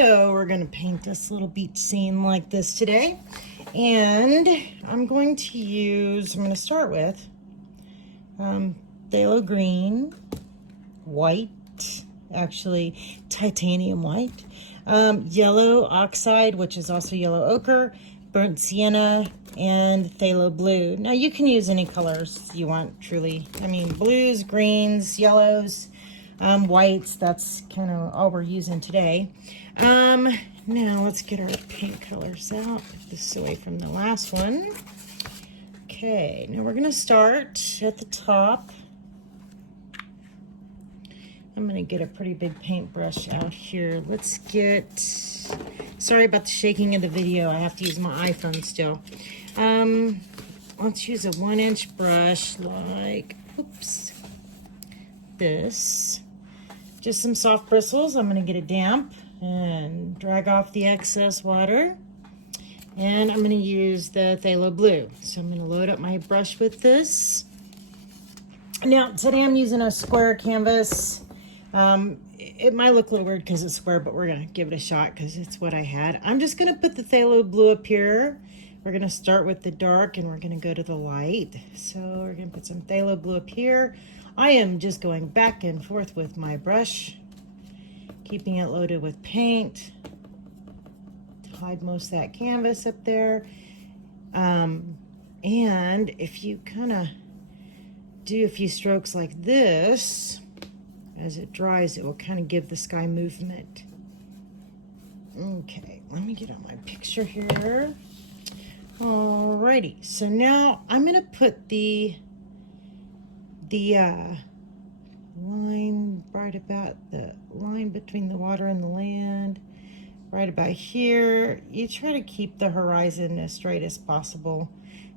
So we're going to paint this little beach scene like this today. And I'm going to start with Phthalo Green, white, actually titanium white, yellow Oxide, which is also yellow ochre, burnt Sienna, and Phthalo Blue. Now you can use any colors you want, truly. I mean, blues, greens, yellows, whites. That's kind of all we're using today. Now let's get our paint colors out. Put this away from the last one. Okay, now we're gonna start at the top. I'm gonna get a pretty big paintbrush out here. Let's get, sorry about the shaking of the video. I have to use my iPhone still. Let's use a 1-inch brush like, oops, this. Just some soft bristles. I'm gonna get it damp and drag off the excess water. And I'm going to use the Phthalo Blue. So I'm going to load up my brush with this. Now, today I'm using a square canvas. It might look a little weird because it's square, but we're going to give it a shot because it's what I had. I'm just going to put the Phthalo Blue up here. We're going to start with the dark and we're going to go to the light. So we're going to put some Phthalo Blue up here. I am just going back and forth with my brush, keeping it loaded with paint to hide most of that canvas up there. And if you kind of do a few strokes like this, as it dries, it will kind of give the sky movement. Okay, let me get on my picture here. Alrighty, so now I'm gonna put the line right about the line between the water and the land, right about here. You try to keep the horizon as straight as possible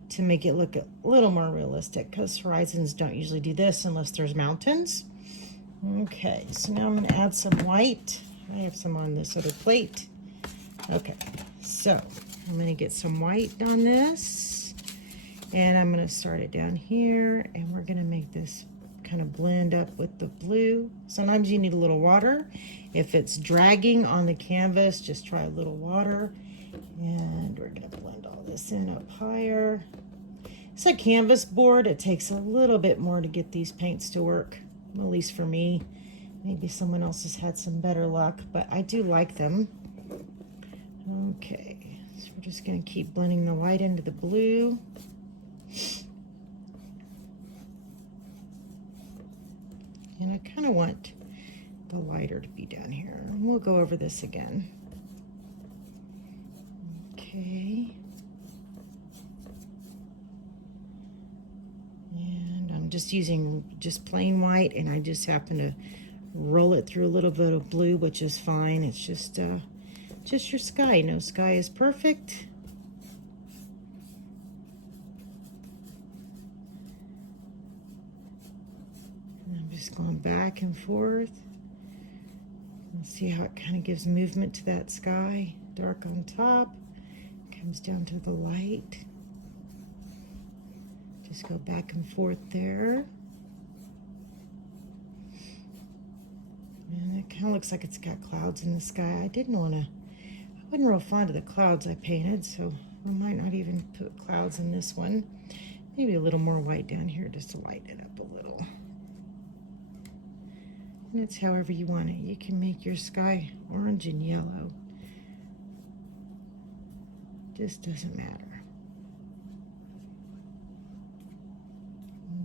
to make it look a little more realistic, because horizons don't usually do this unless there's mountains. Okay, so now I'm going to add some white. I have some on this other plate. Okay, so I'm going to get some white on this, and I'm going to start it down here, and we're going to make this kind of blend up with the blue. Sometimes you need a little water. If it's dragging on the canvas, just try a little water. And we're going to blend all this in up higher. It's a canvas board. It takes a little bit more to get these paints to work, at least for me. Maybe someone else has had some better luck, but I do like them. Okay, so we're just going to keep blending the white into the blue. And I kind of want the lighter to be down here. And we'll go over this again. Okay. And I'm just using just plain white, and I just happen to roll it through a little bit of blue, which is fine. It's just your sky. No sky is perfect. Just going back and forth. And see how it kind of gives movement to that sky. Dark on top, comes down to the light. Just go back and forth there. And it kind of looks like it's got clouds in the sky. I wasn't real fond of the clouds I painted, so I might not even put clouds in this one. Maybe a little more white down here just to lighten it up a little. And it's however you want it. You can make your sky orange and yellow. Just doesn't matter.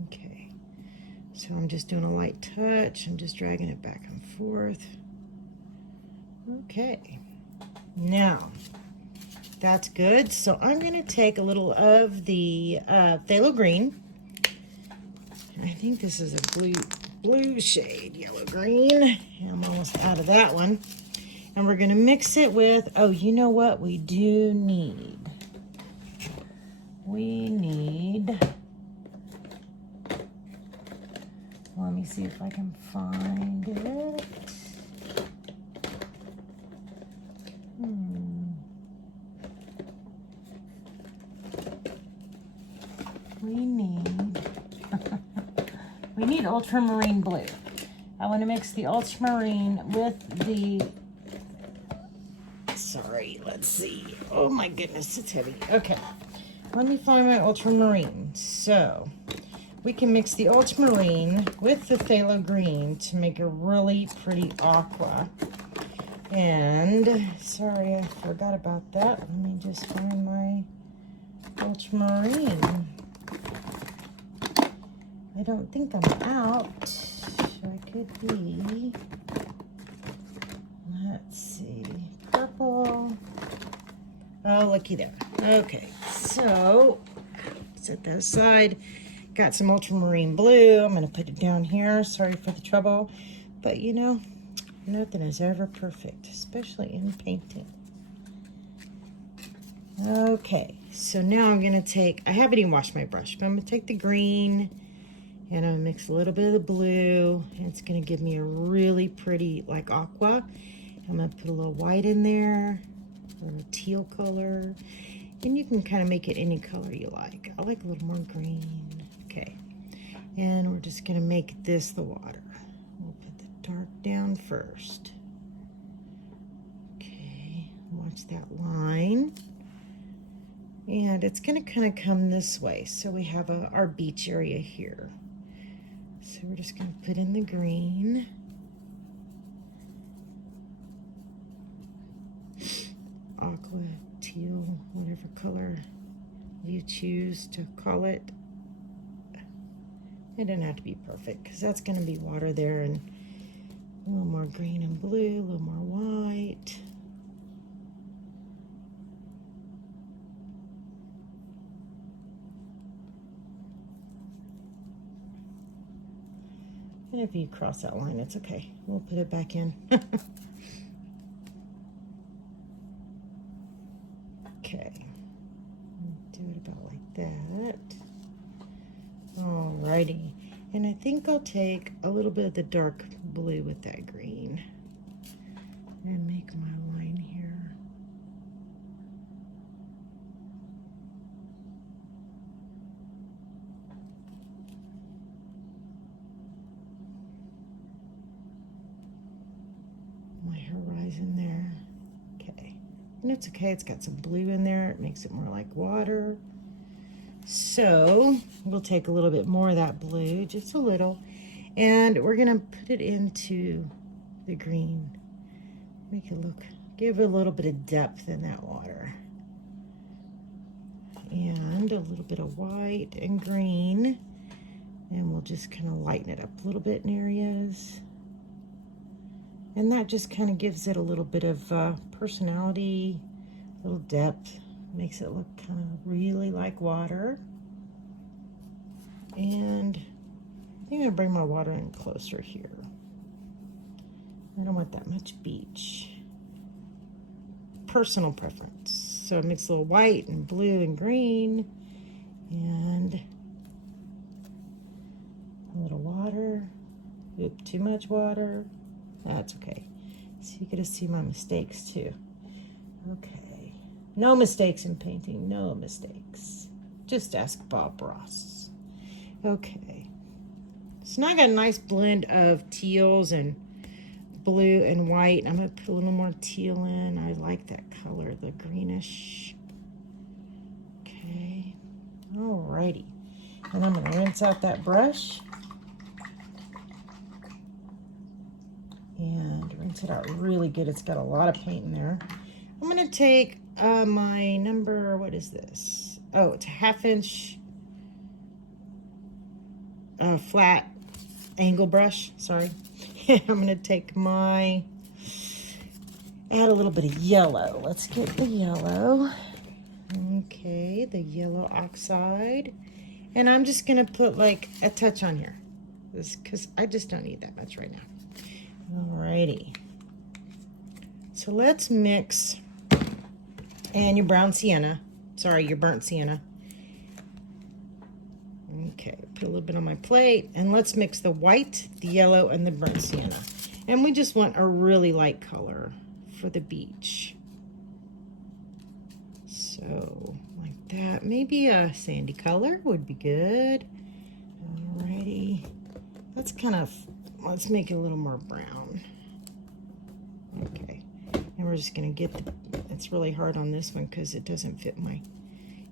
Okay. So I'm just doing a light touch. I'm just dragging it back and forth. Okay. Now, that's good. So I'm going to take a little of the Phthalo Green. I think this is a blue shade, yellow green. I'm almost out of that one. And we're going to mix it with, oh, you know what we do need? We need, let me see if I can find it. We need ultramarine blue. I want to mix the ultramarine with the sorry. Let's see. Oh my goodness, it's heavy. Okay, let me find my ultramarine. So we can mix the ultramarine with the phthalo green to make a really pretty aqua. And sorry, I forgot about that. Let me just find my ultramarine. I don't think I'm out. I could be. Let's see. Purple. Oh, looky there. Okay, so set that aside. Got some ultramarine blue. I'm going to put it down here. Sorry for the trouble. But you know, nothing is ever perfect, especially in painting. Okay, so now I'm going to take, I haven't even washed my brush, but I'm going to take the green and I'm going to mix a little bit of the blue. And it's going to give me a really pretty, like, aqua. I'm going to put a little white in there, a little teal color. And you can kind of make it any color you like. I like a little more green. Okay, and we're just going to make this the water. We'll put the dark down first. Okay, watch that line. And it's going to kind of come this way. So we have our beach area here. So we're just going to put in the green. Aqua, teal, whatever color you choose to call it. It doesn't have to be perfect because that's going to be water there, and a little more green and blue, a little more white. And if you cross that line, it's okay. We'll put it back in. Okay. Do it about like that. Alrighty. And I think I'll take a little bit of the dark blue with that green and make my line here. My horizon there. Okay. And it's okay, it's got some blue in there. It makes it more like water. So we'll take a little bit more of that blue, just a little, and we're gonna put it into the green. Make it look, give it a little bit of depth in that water. And a little bit of white and green. And we'll just kind of lighten it up a little bit in areas. And that just kind of gives it a little bit of personality, a little depth. Makes it look kind of really like water. And I think I'll bring my water in closer here. I don't want that much beach. Personal preference. So mix a little white and blue and green. And a little water. Oop, too much water. That's okay. So you get to see my mistakes too. Okay. No mistakes in painting, no mistakes. Just ask Bob Ross. Okay. So now I got a nice blend of teals and blue and white. I'm gonna put a little more teal in. I like that color, the greenish. Okay. Alrighty. And I'm gonna rinse out that brush. And rinse it out really good. It's got a lot of paint in there. I'm gonna take my number, what is this? Oh, it's a 1/2 inch flat angle brush, sorry. I'm gonna take my, add a little bit of yellow. Let's get the yellow. Okay, the yellow oxide. And I'm just gonna put like a touch on here, because I just don't need that much right now. Alrighty. So let's mix. And your brown sienna. Sorry, your burnt sienna. Okay, put a little bit on my plate. And let's mix the white, the yellow, and the burnt sienna. And we just want a really light color for the beach. So, like that. Maybe a sandy color would be good. Alrighty. Let's make it a little more brown. Okay. And we're just gonna get it's really hard on this one because it doesn't fit my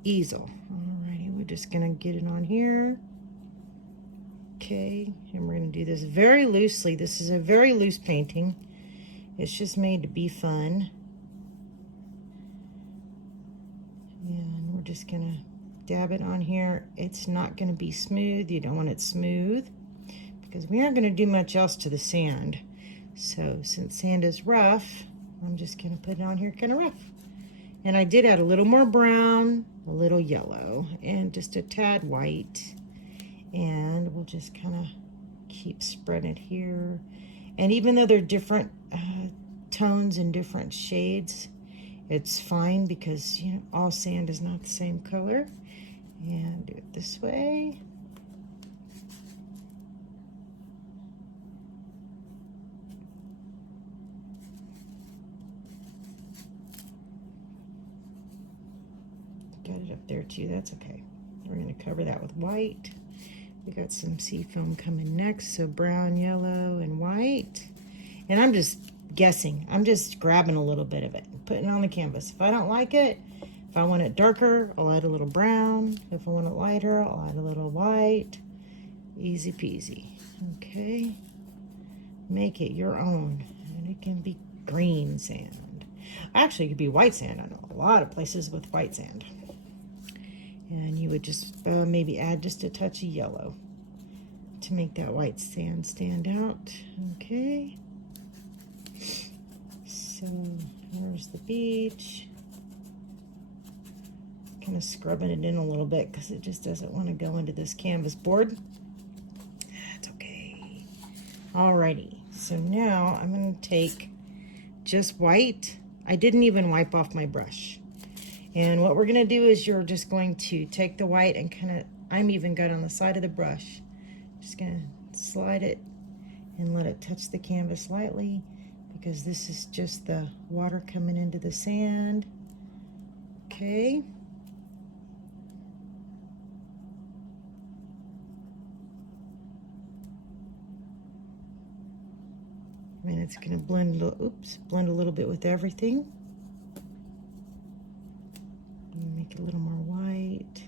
easel. Alrighty, we're just gonna get it on here. Okay, and we're gonna do this very loosely. This is a very loose painting. It's just made to be fun. And we're just gonna dab it on here. It's not gonna be smooth. You don't want it smooth because we aren't gonna do much else to the sand. So since sand is rough, I'm just gonna put it on here kind of rough. And I did add a little more brown, a little yellow, and just a tad white. And we'll just kind of keep spreading it here. And even though they're different tones and different shades, it's fine because, you know, all sand is not the same color. And do it this way. Got it up there too, that's okay. We're gonna cover that with white. We got some sea foam coming next, so brown, yellow, and white. And I'm just guessing. I'm just grabbing a little bit of it and putting it on the canvas. If I don't like it, if I want it darker, I'll add a little brown. If I want it lighter, I'll add a little white. Easy peasy. Okay. Make it your own. And it can be green sand. Actually, it could be white sand. I know a lot of places with white sand. And you would just maybe add just a touch of yellow to make that white sand stand out. Okay. So here's the beach. Kind of scrubbing it in a little bit because it just doesn't want to go into this canvas board. That's okay. Alrighty. So now I'm going to take just white. I didn't even wipe off my brush. And what we're gonna do is you're just going to take the white and kind of, I'm even got on the side of the brush, just gonna slide it and let it touch the canvas lightly because this is just the water coming into the sand. Okay. And it's gonna blend, blend a little bit with everything. Make it a little more white.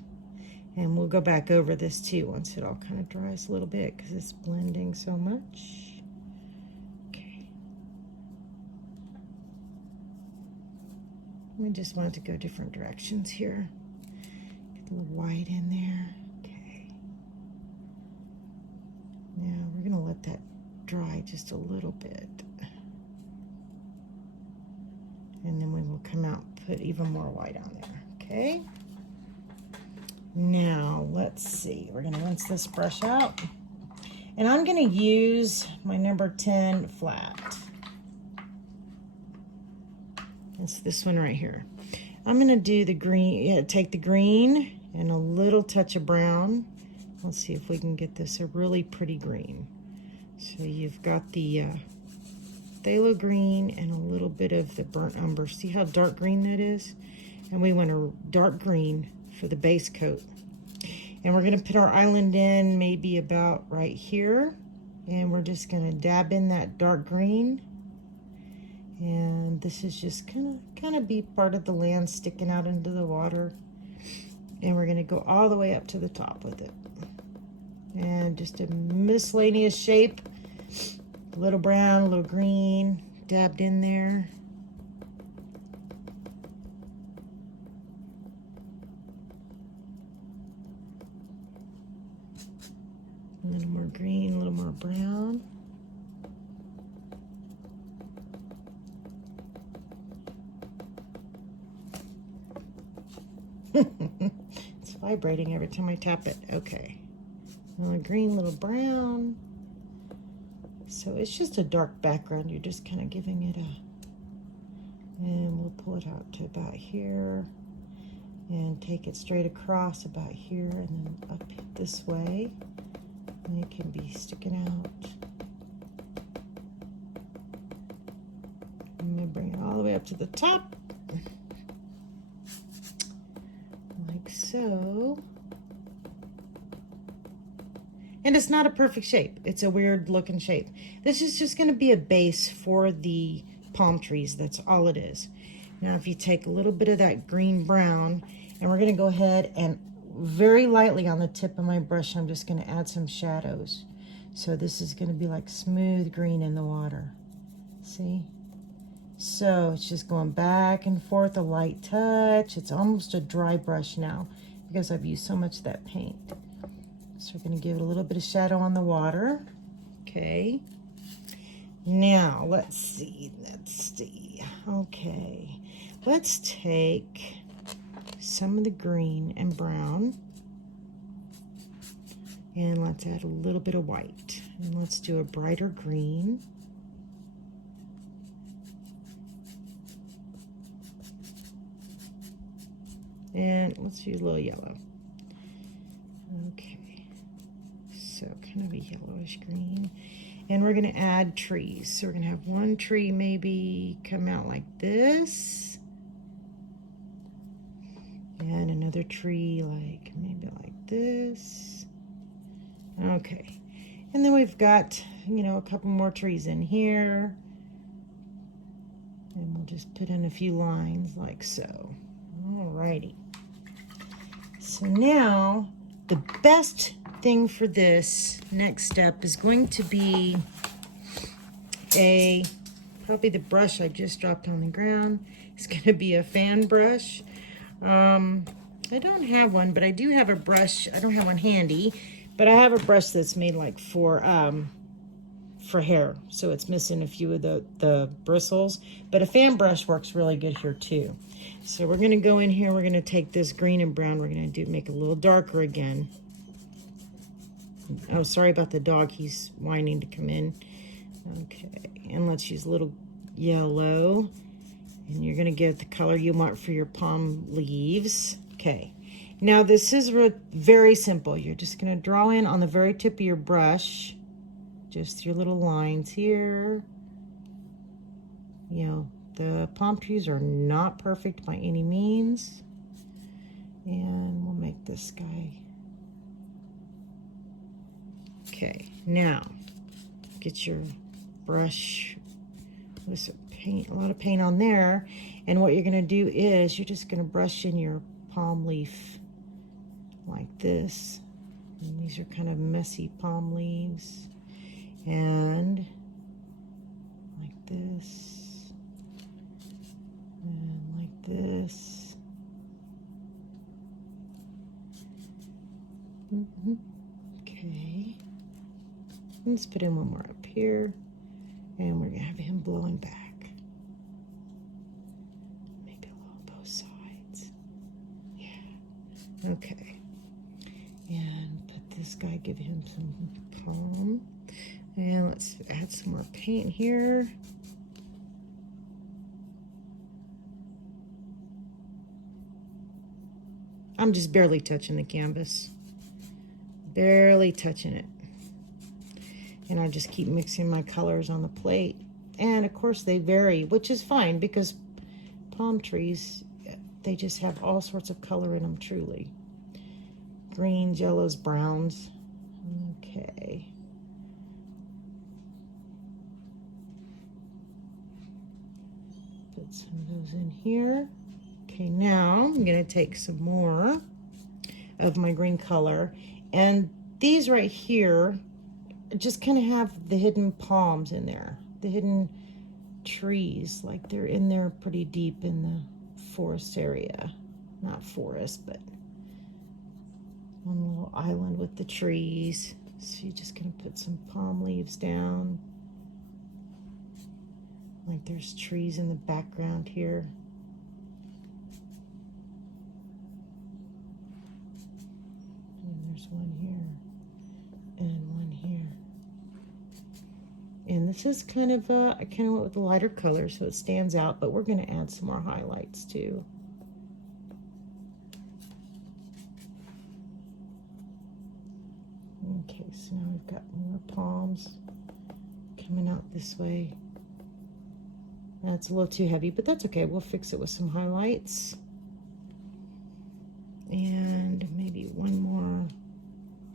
And we'll go back over this too once it all kind of dries a little bit because it's blending so much. Okay. We just want it to go different directions here. Get a little white in there. Okay. Now we're gonna let that dry just a little bit. And then we will come out and put even more white on there. Okay, now let's see, we're gonna rinse this brush out and I'm gonna use my number 10 flat. It's this one right here. I'm gonna do the green, take the green and a little touch of brown. Let's see if we can get this a really pretty green. So you've got the phthalo green and a little bit of the burnt umber. See how dark green that is? And we want a dark green for the base coat. And we're gonna put our island in maybe about right here. And we're just gonna dab in that dark green. And this is just kind of be part of the land sticking out into the water. And we're gonna go all the way up to the top with it. And just a miscellaneous shape. A little brown, a little green, dabbed in there. A little more green, a little more brown. It's vibrating every time I tap it. Okay. A little green, a little brown. So it's just a dark background. You're just kind of giving it a... And we'll pull it out to about here. And take it straight across about here and then up this way. And it can be sticking out. I'm going to bring it all the way up to the top. Like so. And it's not a perfect shape. It's a weird looking shape. This is just going to be a base for the palm trees. That's all it is. Now if you take a little bit of that green brown, and we're going to go ahead and very lightly on the tip of my brush, I'm just going to add some shadows. So this is going to be like smooth green in the water. See? So it's just going back and forth, a light touch. It's almost a dry brush now because I've used so much of that paint. So we're going to give it a little bit of shadow on the water. Okay. Now, let's see. Okay. Let's take some of the green and brown, and let's add a little bit of white. And let's do a brighter green. And let's do a little yellow. Okay. So kind of a yellowish green. And we're going to add trees. So we're going to have one tree maybe come out like this. And another tree like maybe like this. Okay. And then we've got, you know, a couple more trees in here. And we'll just put in a few lines like so. Alrighty. So now the best thing for this next step is going to be probably the brush I just dropped on the ground. It's going to be a fan brush. I don't have one, but I do have a brush. I don't have one handy, but I have a brush that's made like for hair. So it's missing a few of the bristles, but a fan brush works really good here too. So we're going to go in here. We're going to take this green and brown. We're going to make it a little darker again. Oh, sorry about the dog. He's whining to come in. Okay, and let's use a little yellow. And you're going to get the color you want for your palm leaves. Okay, now this is very simple. You're just going to draw in on the very tip of your brush, just your little lines here. You know, the palm trees are not perfect by any means. And we'll make this guy. Okay, now get your brush with some paint, a lot of paint on there. And what you're going to do is you're just going to brush in your palm leaf like this. And these are kind of messy palm leaves. And like this. And like this. Okay. Let's put in one more up here. And we're going to have him blowing back. Maybe a little both sides. Yeah. Okay. And put this guy, give him some palm. And let's add some more paint here. I'm just barely touching the canvas. Barely touching it. And I just keep mixing my colors on the plate. And of course they vary, which is fine because palm trees, they just have all sorts of color in them, truly. Greens, yellows, browns. Okay. Put some of those in here. Okay, now I'm going to take some more of my green color. And these right here just kind of have the hidden palms in there, the hidden trees, like they're in there pretty deep in the forest area. Not forest, but one little island with the trees. So you're just going to put some palm leaves down. Like there's trees in the background here. And there's one here and one here. And this is kind of, I kind of went with a lighter color so it stands out, but we're going to add some more highlights too. Okay, so now we've got more palms coming out this way. That's a little too heavy, but that's okay. We'll fix it with some highlights. And maybe one more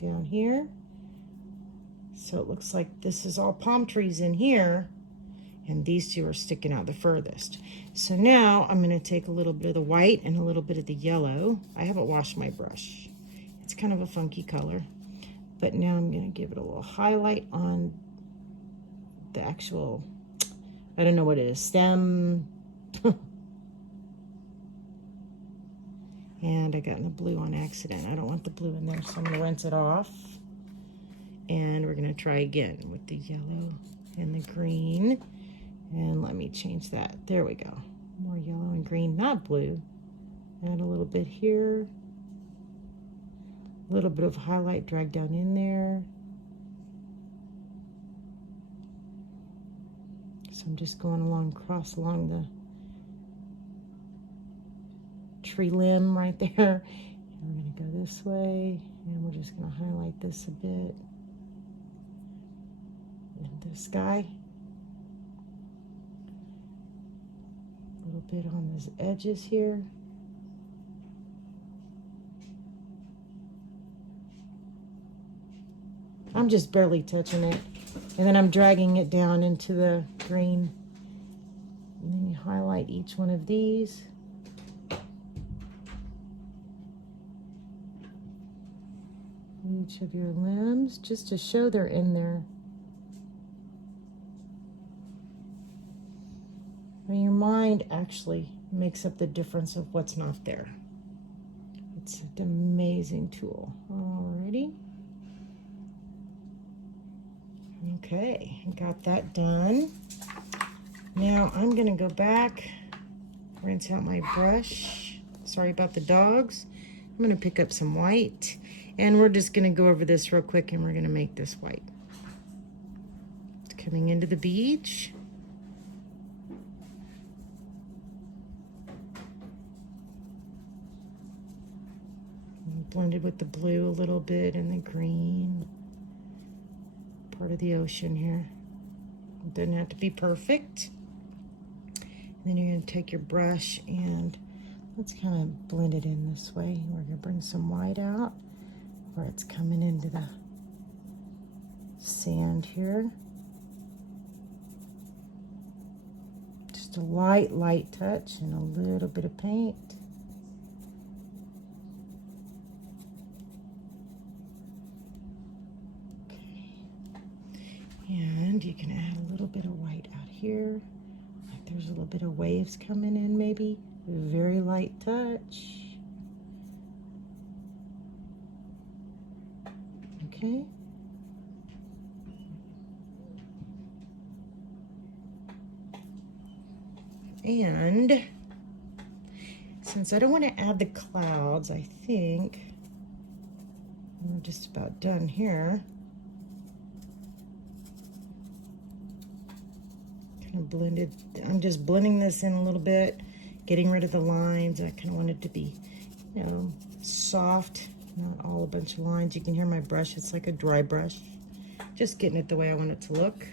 down here. So it looks like this is all palm trees in here. and these two are sticking out the furthest. So now I'm going to take a little bit of the white and a little bit of the yellow. I haven't washed my brush. It's kind of a funky color, but now I'm going to give it a little highlight on the actual, I don't know what it is, stem. And I got in the blue on accident. I don't want the blue in there, so I'm going to rinse it off. And we're going to try again with the yellow and the green. And let me change that. There we go. More yellow and green, not blue. Add a little bit here. A little bit of highlight drag down in there. So I'm just going across along the tree limb right there. And we're going to go this way, and we're just going to highlight this a bit. And this guy. A little bit on those edges here. I'm just barely touching it. And then I'm dragging it down into the green. And then you highlight each one of these. Each of your limbs, just to show they're in there. And your mind actually makes up the difference of what's not there. It's an amazing tool. Alrighty. Okay, got that done. Now I'm gonna go back, rinse out my brush. Sorry about the dogs. I'm gonna pick up some white, and we're just gonna go over this real quick, and we're gonna make this white. It's coming into the beach. Blended with the blue a little bit and the green. Part of the ocean here. It doesn't have to be perfect. And then you're going to take your brush and let's kind of blend it in this way. We're going to bring some white out where it's coming into the sand here. Just a light touch and a little bit of paint. And you can add a little bit of white out here. Like there's a little bit of waves coming in maybe. Very light touch. Okay. And since I don't want to add the clouds, I think we're just about done here. Blended. I'm just blending this in a little bit, getting rid of the lines. I kind of want it to be, you know, soft, not all a bunch of lines. You can hear my brush, it's like a dry brush. Just getting it the way I want it to look.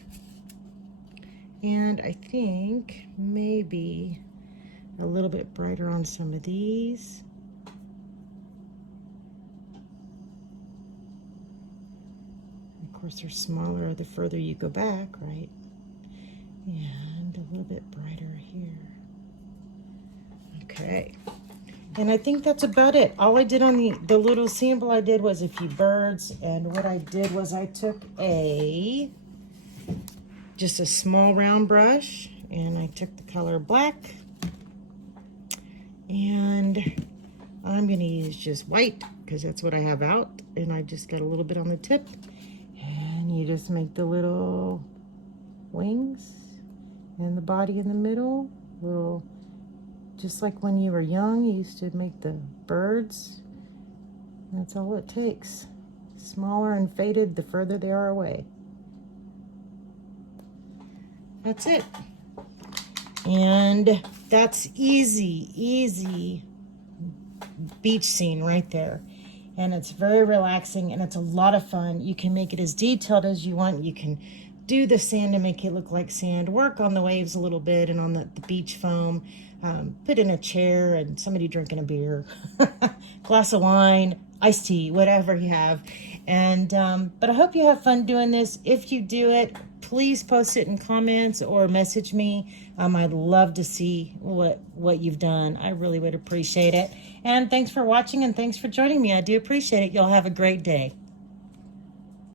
And I think maybe a little bit brighter on some of these. Of course, they're smaller the further you go back, right? And a little bit brighter here. Okay. And I think that's about it. All I did on the little sample I did was a few birds. And what I did was I took just a small round brush and I took the color black. And I'm going to use just white because that's what I have out. And I just got a little bit on the tip. And you just make the little wings. And the body in the middle, little, just like when you were young, you used to make the birds. That's all it takes. Smaller and faded the further they are away. That's it. And that's easy beach scene right there. And it's very relaxing and it's a lot of fun. You can make it as detailed as you want. You can do the sand to make it look like sand, work on the waves a little bit and on the beach foam, put in a chair and somebody drinking a beer, glass of wine, iced tea, whatever you have. And but I hope you have fun doing this. If you do it, please post it in comments or message me. I'd love to see what you've done. I really would appreciate it. And thanks for watching and thanks for joining me. I do appreciate it. Y'all have a great day.